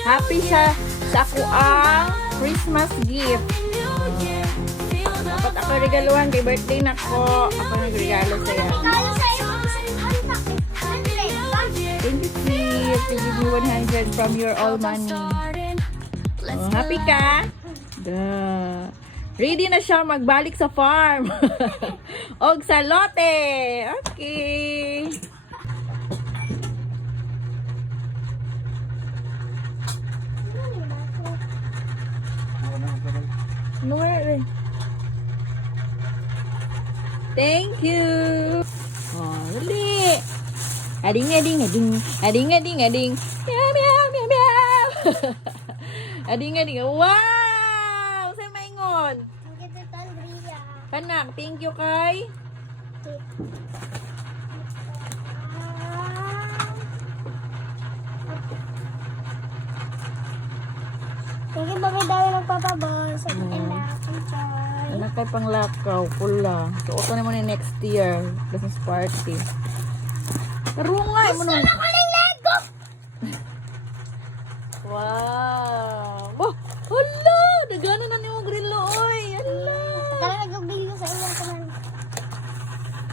Happy siya sa ako ang Christmas gift. Dapat ako regaluhan kay birthday na ko. Ako nagregalo sa'yo. Thank you, Chris. You give me 100 from your all money. Oh, happy ka? Duh. Ready na siya magbalik sa farm. Og sa lote. Okay. Thank you. Oh, dali. Ading, ading, ading. Ading, ading, ading. Meow, meow, meow, meow. Ading, ading. Wow! Sa'yo maingon. Kanak, thank you kay. Thank you, bagay daw nagpapabos. Enjoy. Anak kay panglakaw, pula. Suoto na mo ni next year. Christmas party. Pero nga, mo nung... Gusto ko ng Lego! Wow! Oh, hala! Nagana na ni mo green oy. Hala! Kala nag-bili ko sa ilang kaman.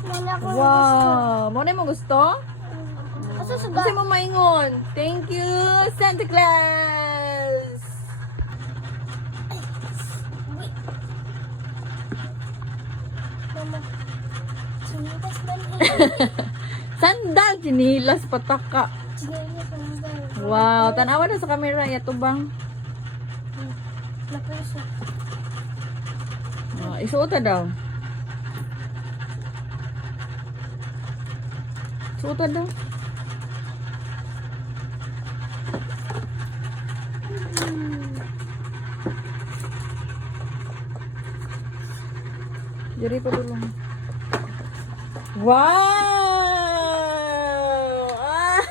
Wala ko. Wow! Mo na mo gusto? Kaso sa Kasi mo maingon. Thank you, Santa Claus! Mama. Sinitas man eh. Sandal, chinilas, pataka. Sinitas man. Wow! Tanawa na sa camera. Yato bang? Napuso. Isuota daw. Isuota daw. Jadi pa dulu. Wow! Ah!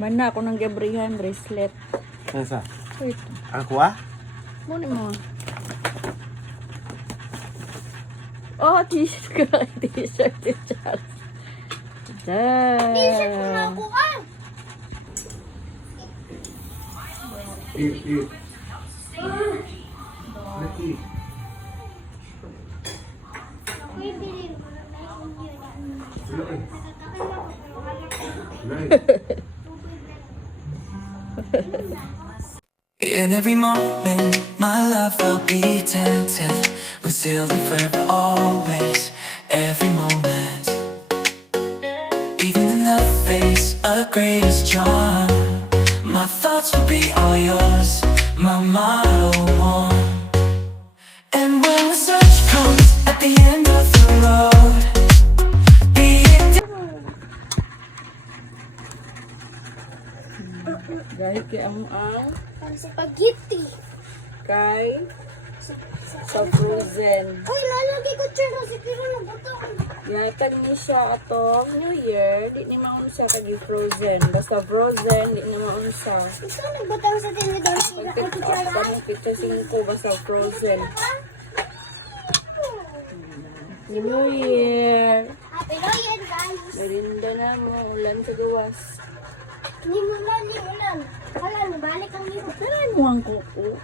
Mana ako ng gabrihan bracelet. Nasa? Wait. Ako ah? Muna mo. Oh, t-shirt ka. T-shirt ni Charles. T-shirt ko na ako ah! Ako'y bilhin ko na In every moment, my love will be tempted. We're sealed in forever, always. Every moment, even in the face of greatest charm, my thoughts will be all yours, my motto one. And when the search comes at the end of the road, be it Dahil kay ang Para sa spaghetti. kay sa frozen. Ay, lalagay ko tsura. Sige na nabutang. Yatag ni siya atong New Year, di ni maun siya kay frozen. Basta frozen, di na maun siya. Gusto ko nagbutang sa tinidor. Sira ko Pagkita tsura. mo picture 5 basta frozen. New Year. Happy New Year, guys. Merinda na mo, ulan sa gawas. Hindi mo ulan. Wala, nabalik ang liho. Kailan mo ang kuko?